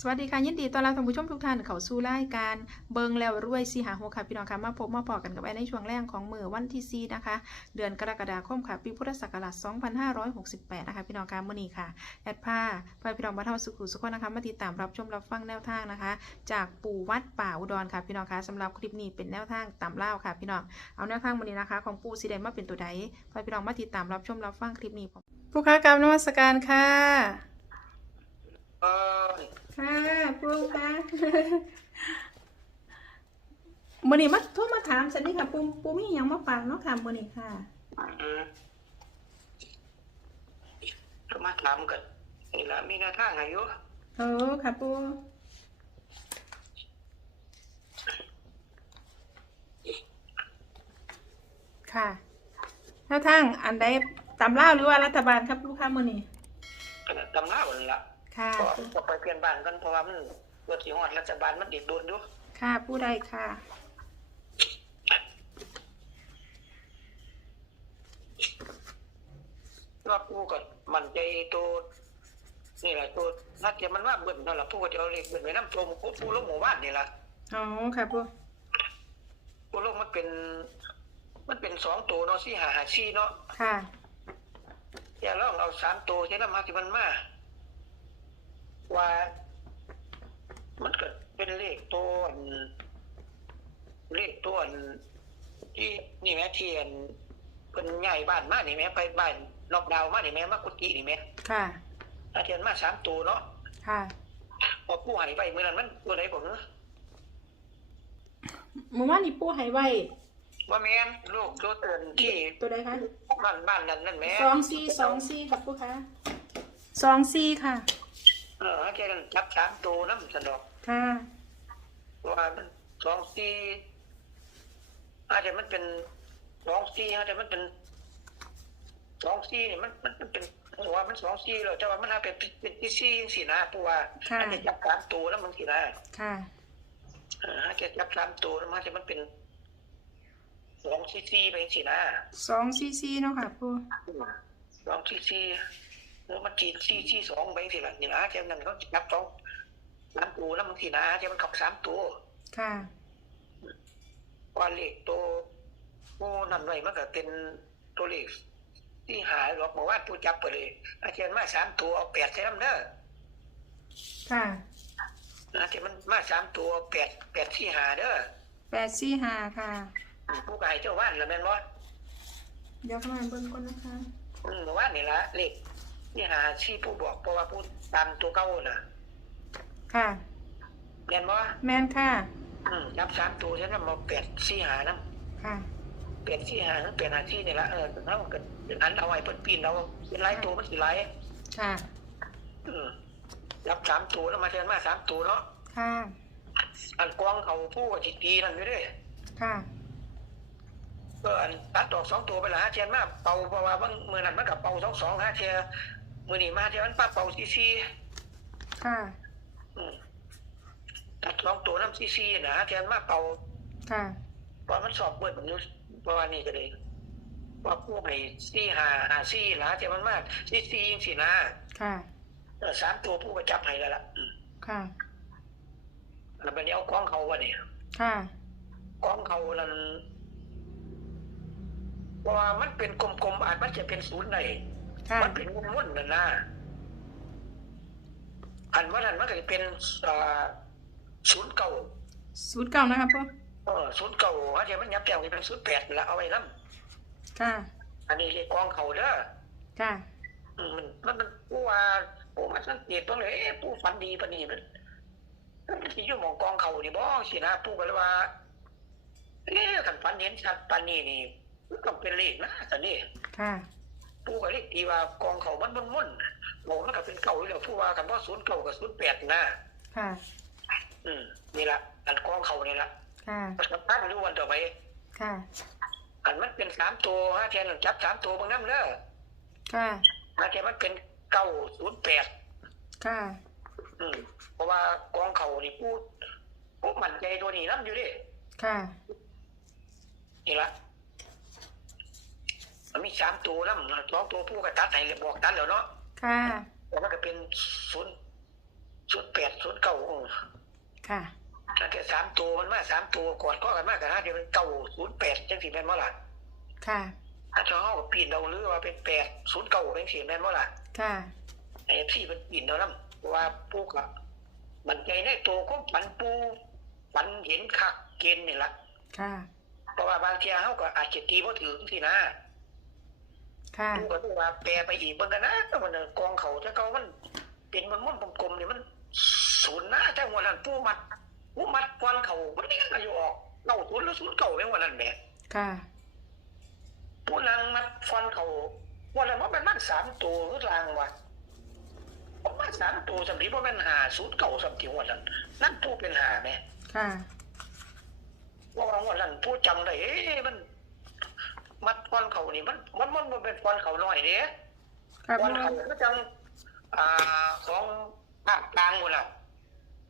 สวัสดีค่ะยินดีต้อนรับท่านผู้ชมทุกท่านเข้าสู่รายการเบิงแล้วรวยสีหาหัวค่ะพี่น้องค่ะมาพบมาพอกันกับไอ้ในช่วงแรกของมือวันที่4นะคะ เดือนกรกฎาคมค่ะปีพุทธศักราช2568 นะคะพี่น้องค่ะมื้อนี้ค่ะแอดผ้าพาพี่น้องมาเท่าสุขุสุขนะคะมาติดตามรับชมรับฟังแนวทางนะคะ จากปู่วัดป่าอุดรค่ะพี่น้องค่ะสำหรับคลิปนี้เป็นแนวทางตามเล่าค่ะพี่น้องเอาแนวทางวันนี้นะคะ ของปู่สีแดงมาเป็นตัวใดพาพี่น้องมาติดตามรับชมรับฟังคลิปนี้ผู้ค้ากรรมนมัสการค่ะ เออค่ะปูค่ะมื่อนี้มาโทรมาถามสันนี่ค่ะปูปูมีหยังมาฝากเนาะค่ะมื่อนี้ค่ะอืมก็มาถามกันนี่ละมีหน้าทางอายุโอ้ค่ะปูค่ะถ้าทางอันใดตำเล่าวหรือว่ารัฐบาลครับลูกค้ามื่อนี้ตำราวันละ ค่ะก็ก็ไปเปลี่ยนบ้านกันเพราะว่ามันรถสีหอดรัฐบาลมันเด็กโดนอยู่ค่ะผู้ใดค่ะว่าผู้ก็มันใจตัวนี่แหละตัวนัดเทียมันว่าเบิ่นนั่นแหละผู้ก็จะเอาเล็กเบิ่นไปน้ำชมผู้ผู้ลงหมู่บ้านนี่ละอ๋อค่ะปูผู้ลงมันเป็น มันเป็นสองตัวเนาะสี่หาหาสี่เนาะค่ะอย่าลองเอาสามตัวใช้น้ำมาที่มันมา ว่า มันก็เป็นเลขตัวอันเลขตัวอันที่นี่แม่เทียนเป็นใหญ่บ้านมานี่แม่ไปบ้านนอกดาวน์มานี่แม่มากุฏินี่แม่ค่ะอาเทียนมาสามตัวเนาะค่ะพอผู้ใหายไปเมื่อนั้นมันตัวไหนผมเนอะหมู่บ้านนี่ปูให้ไว้ว่าแม่นลูกตัวเตือนที่ตัวใดคะบ้านบ้านนั้นนั่นแม่สองสี่สองสี่ครับผู้ค้าสองสี่ค่ะ เอออาเทียนจับสามตัวน้ำสนอกค่ะ ว่ามันสองสี่อาจจะมันเป็นสองสี่อาจจะมันเป็นสองสี่นี่มันมันมันเป็นผมว่ามันสองสี่แล้วแต่ว่ามันอาจเป็นเป็นที่สี่ยังสี่นะปูว่าค่ะอาจจะจับสามตัวแล้วมันสี่นะค่ะ เอออาจจะจับสามตัวแล้วมันอาจจะมันเป็นสองสี่สี่ไปสี่นะสองสี่สี่เนาะค่ะผู้สองสี่สี่แล้ว มันจีสี่สี่สองไปสี่ละนี่นะอาจจะนั่นเขาจับสองสามตัวแล้วมันสี่นะอาจจะมันขับสามตัว ค่ะว่าเลขตัวผู้นำไว้มันก็เป็นตัวเลขที่หายหรอกบอกว่าผู้จับไปเลย อาจารย์มาสามตัวเอาแปดใช้น้ำเด้อค่ะอาจารย์มันมาสามตัวเอาแปดแปดที่หาเด้อแปดสี่ห้าค่ะผู้กายเจ้าว่านละแม่นบ่เดี๋ยวเข้ามาเบิ่งก่อนนะคะอืมว่านนี่ละเลข ที่หาที่ผู้บอกเพราะว่าผู้ตามตัวเก่าน่ะค่ะแม่นบ่แม่นค่ะ อืมนับสามตัวฉันมาแปดสี่หานะค่ะแปดสี่หาแปดหาที่นี่ละเออเท่ากันอันเอาไว้เพิ่นปีนเอาเป็นหลายตัวมันสิหลายค่ะ อืมรับสามตัวแล้วมาเทียนมาสามตัวเนาะค่ะ อันกวางเขาผู้กับจิตตีนั่นอยู่เด้วยค่ะก็อันตัดดอกสองตัวไปละฮะเทียนมาเป่าเพราะว่าบางมือนั้นมันกับเป่าสองสองฮะเทีย มือนี้มาเทียมันป้าเป่าซีซีค่ะ อืมตัดสองตัวน้ำซีซีนะฮะเทียนมาเป่าค่ะเพราะมันสอบเปิดมันอยู่เพราะว่านี่ก็เลยว่าผู้ให้ซีหาหาซีละฮะเทียมันมาซีซียิงสีนะค่ะ เออสามตัวผู้ก็จับให้แล้วล่ะอืมค่ะ แล้วบัดนี้เอากวางเขาวะเนี่ย ค่ะกองเขานั้นเพราะว่ามันเป็นกลมๆอาจมันจะเป็นศูนย์ไหน ค่ะมันเป็นม้วนๆนั่นนะอันว่านั้นมันก็จะเป็นอ่าศูนย์เก่าสูตรเก่านะคะผู้เออศูนย์เก่าอาจจะมันยับแก้วนี่เป็นศูนย์แปดแล้วเอาไว้นํค่ะ อันนี้เรียกกองเขาเด้อค่ะอืมมันมันมันผู้ว่าผู้มาสังเกตตัวเลยเอ๊ะผู้ฝันดีปานนี้มันมันสิอยู่หมองกองเขานี่บ่สินะผู้ก็เลยว่าเอ๊ะคันฝันเห็นชัดปานนี้นี่มันต้องเป็นเลขนะตอนนี้ค่ะ ผู้ก็เรียกตีว่ากองเขามันมันม่วนๆบอกมันก็เป็นเก่าอยู่แล้วผู้ว่ากันว่าศูนย์เก่ากับศูนย์แปดนะค่ะ อืมนี่ละอันกองเขานี่ละค่ะมันสำคัญรู้วันต่อไปค่ะอันมันเป็นสามตัวฮะแทนจับสามตัวบางน้ำเด้อค่ะฮะแทนมันเป็นเก้าศูนย์แปดค่ะ อืมเพราะว่ากองเขานี่พูดพูดมั่นใจตัวนี้น้ำอยู่ดิค่ะนี่ละ มันมีสามตัวน้ำสองตัวผู้ก็ตัดให้เลยบอกตัดแล้วเนาะค่ะแล้วมันก็เป็นศูนย์ศูนย์แปดศูนย์เก้าค่ะถ้าแค่สามตัวมันมาสามตัวกอดข้อกันมากกันนะเดี๋ยวเป็นเก้าศูนย์แปดจังสีแม่นบ่ล่ะค่ะถ้าเจ้าเขาก็ปีนเราหรือว่าเป็นแปดศูนย์เก้าจังสีแม่นบ่ล่ะค่ะไอ้ที่มันปีนเรานำเพราะว่าปูก็มันใจในตัวก็ฝันปูฝันเห็นคักเกณฑ์นี่ล่ะค่ะเพราะว่าบางทีเขาก็อาจจะตีบ่ถึงสินะ ค่ะปูก็รู้ว่าแปลไปอีกเบิ่งกันนะแต่มันกองเขาถ้าเขามันเป็นมันม่วนๆกลมๆนี่มันศูนย์หน้าแต่หัวนั้นปูมัดปูมัดกวนเขามันนี่ก็อยู่ออกเก้าศูนย์หรือศูนย์เก้าแม่งวันนั้นแหม่ค่ะปูนางมัดฟันเขาวันนั้นว่ามันมันสามตัวหรือลางวะผมว่าสามตัวสำลีว่ามันหาศูนย์เก้าสำลีวันนั้นนั่นปูเป็นหาแม่ค่ะว่าว่าวันนั้นปูจำได้เอ๊ะมัน มัดฟันเขานี่มันมันมันมันเป็นฟันเขาหน่อยเด้ค่ะวัปูนเขาก็จังอ่าของภาคกลางหมดละ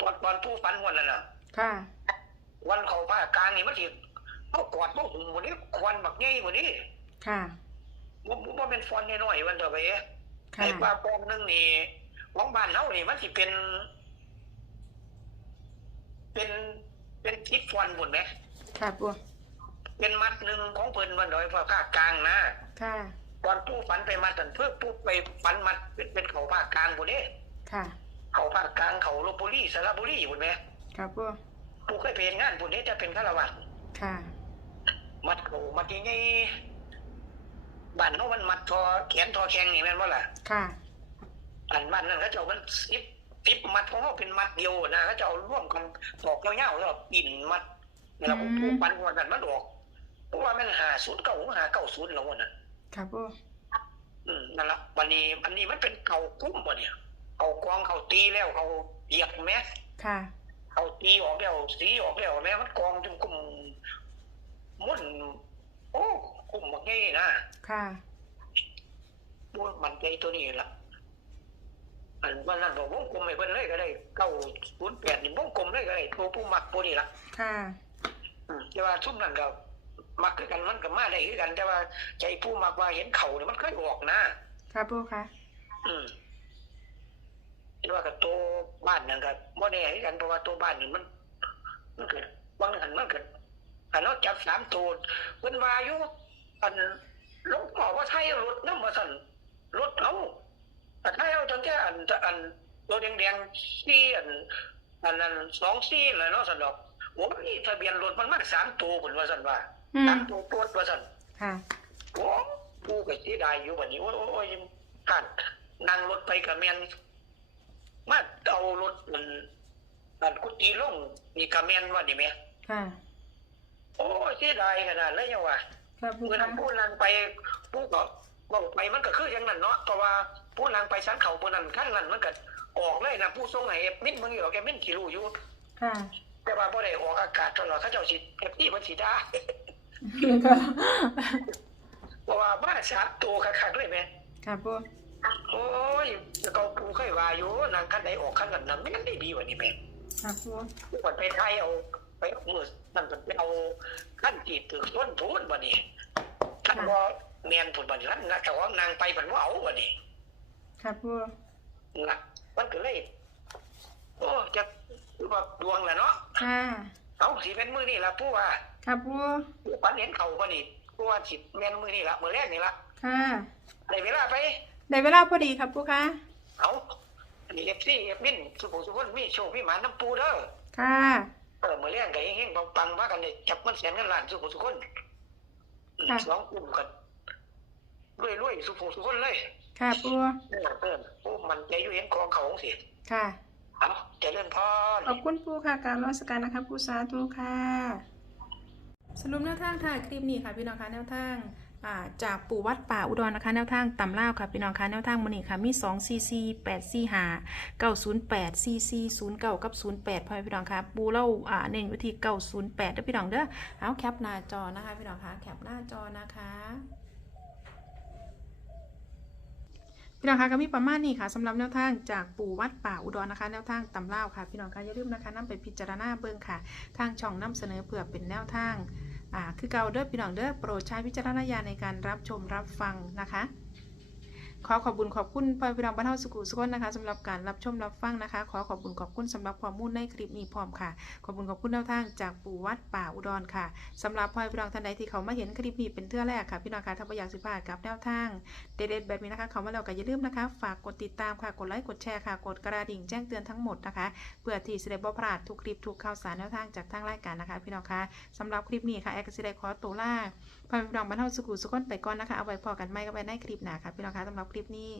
ตอนตอนผู้ฟันวันนั้นน่ะค่ะวันเขาภาคกลางนี่มันสิเขากอดเขาหุ่มหมดนี้ควันบักใหญ่หมดนี้ค่ะว่าว่าเป็นฟอนน้อยๆวันเถอะไปค่ะไอ้ปลาปอมนึงนี่ของบ้านเฮานี่มันสิเป็น เป็นเป็นทิศฟอนหมดไหมค่ะปู เป็นมัดหนึ่งของเพิ่นวันดอยภาคกลางนะค่ะตอนผู้ฝันไปมัดกันเพื่อผู้ไปฝันมัดเป็นเป็นเขาภาคกลางหมดนี้ค่ะ เขาภาคกลางเขาลบบุรีสระบุรีหมดไหมค่ะปูผู้เคยไปเห็นงานผู้นี้จะเป็นฆราวาสค่ะ มัดเขามัดยังไงบ้านเขามันมัดทอแขนทอแข้งนี่แม่นว่าล่ะค่ะอันบ้านนั้นเขาเจ้ามันสิบสิบมัดของเขาเป็นมัดเดียวนะเขาเจ้าร่วมกันตอกเงาๆแล้วปิ่นมัดนี่เราอืมผู้ปันวันนั้นมันออก เพราะว่ามันหาศูนย์เก้าหาเก้าศูนย์แล้ววันนั้นค่ะปูอืมนั่นละวันนี้อันนี้มันเป็นเก่ากุ้มวะเนี่ยเขากองเขาตีแล้วเขาเหยียบแม้ค่ะเขาตีออกแล้วสีออกแล้วแม้มันกองจนกลุ่มมุ่นโอ้กลุ่มแบบนี้นะค่ะพวกมันใจตัวนี้ละอันวันนั้นบอกวงกลมไม่เพิ่นเลยก็ได้เก้าศูนย์แปดนี่วงกลมเลยก็ได้ตัวผู้มักตัวนี้ละค่ะอืมแต่ว่าทุ่มนั้นก็ มักคือกันมันก็มาได้คือกัน แต่ว่าใจผู้มักว่าเห็นเขาเนี่ยมันเคยออกนะค่ะปูค่ะ อืมเห็นว่ากับตัวบ้านนั่นก็บ่แน่คือกันเพราะว่าตัวบ้านนี่มัน มันเกิดบางอันมันเกิดอันเราจับสามตัวเพิ่นว่าอยู่อันหลวงพ่อว่าไทยรถนำว่าซั่นรถเอาแต่ไทยเอาตั้งแต่อันอันตัวแดงๆซี่อันอันนั้นสองซี่แหละเนาะซั่นดอกโอ้ยทะเบียนรถมันมาสามตัวเพิ่นว่าซั่นว่า อืสามมตัวตัวว่าซั่นค่ะ โอ้กูก็เสียดายอยู่บัดนี้โอ้ยโอ้ยโอ้ยกันนั่งรถไปกับแมนมาเอารถมันอันกุฏิลงนี่กับแมนว่านี่แม่ค่ะ โอ้ยเสียดายขนาดเลยยังว่าค่ะปูเมื่อค่ะ นั้นผู้นั่งไปผู้ก็บอกไปมันก็คืออย่างนั้นเนาะเพราะว่าผู้นั่งไปชั้นเขาผู้นั้นขั้นนั้นมันก็ออกเลยนะผู้ทรงไหนมิดมึงอยู่หรอกแกมิดที่รู้อยู่ ค่ะ แต่ว่าบ่ได้ออกอากาศตลอดเขาเจ้าสิเอฟที่มันสิได้ ค่ะเพราะว่าบ้าสามตัวคักๆเลยแม่ค่ะปูโอ้ยแต่เขาปูเคยว่าอยู่นางขั้นใดออกขั้นนั้นนะไม่งั้นได้ดีกว่านี้แม่ค่ะปูผู้คนไปไทยเอาไปเอามือนั่นมันไปเอาขั้นจีบตึกต้นพูนวันนี้ท่านว่าแมนผลบันนั้นนะแต่ว่านางไปมันว่าเอาวันนี้ค่ะปูนะมันก็เลยโอ้จะว่าดวงแหละเนาะค่ะ เอาสีเป็นมือนี่ละผู้ว่าค่ะปูผู้ปันเห็นเขาวันนี้ผู้ว่าสิแมนมือนี่ละมือแรกนี่ละค่ะได้เวลาไปได้เวลาพอดีครับปูค่ะเอาอันนี้เอฟซีเอฟมินสุภุสุพนมีโชคมีหมาน้ำปูเด้อค่ะเออมื่อเรื่องก็เฮงๆปังๆว่ากันเนี่ยจับมันแสนเงินล้านสุขุสุคนอืมค่ะสองกลุ่มกันรวยๆสุขุสุคนเลย ค่ะปูเออเออโอ้มันใจอยู่เห็นกองเขาของเสียค่ะ เอาเจริญพรขอบคุณปูค่ะการรัสการนะคะปูสาธุค่ะ สรุปแนวทางถ่ายคลิปนี้ค่ะพี่น้องคะแนวทางอ่าจากปู่วัดป่าอุดรนะคะแนวทางตำล่าวค่ะพี่น้องคะแนวทางมันนี่ค่ะมี2 cc 8 4 5 908 cc 09กับ 08พ่อแม่พี่น้องคะปูเล่าอ่าเน้นวิธี908เด้อพี่น้องเด้อเอาแคปหน้าจอนะคะพี่น้องคะแคปหน้าจอนะคะ พี่น้องคะก็มีประมาณนี้ค่ะสำหรับแนวทางจากปู่วัดป่าอุดรนะคะ แนวทางตำล่าค่ะ พี่น้องคะอย่าลืมนะคะนำไปพิจารณาเบื้องค่ะ ทางช่องนำเสนอเผื่อเป็นแนวทางอ่าคือเก่าเด้อพี่น้องเด้อโปรดใช้วิจารณญาณในการรับชมรับฟังนะคะ ขอขอบคุณขอบคุณพ่อพี่น้องบ้านเฮาสุขุสุขนนะคะสำหรับการรับชมรับฟังนะคะ ขอขอบคุณขอบคุณสำหรับข้อมูลในคลิปนี้พร้อมค่ะ ขอบคุณขอบคุณแนวทางจากปู่วัดป่าอุดรค่ะสำหรับพ่อพี่น้องท่านใดที่เขามาเห็นคลิปนี้เป็นเทื่อแรกค่ะพี่น้องคะถ้าบ่อยากสิพลาดกับแนวทางเด็ดๆแบบนี้นะคะเขามาแล้วก็อย่าลืมนะคะ ฝากกดติดตามค่ะกดไลค์กดแชร์ค่ะกดกระดิ่งแจ้งเตือนทั้งหมดนะคะเพื่อที่จะได้บ่พลาดทุกคลิปทุกข่าวสารแนวทางจากทางรายการนะคะ พี่น้องคะสำหรับคลิปนี้ค่ะแอร์กสิได้ขอตัวลา พ่อพี่น้องบ้านเฮาสุขุสุขนไปก่อนนะคะ เอาไว้พอกันไม่ก็ไว้ในคลิปหน้าค่ะพี่น้องคะสำหรับคลิปนี้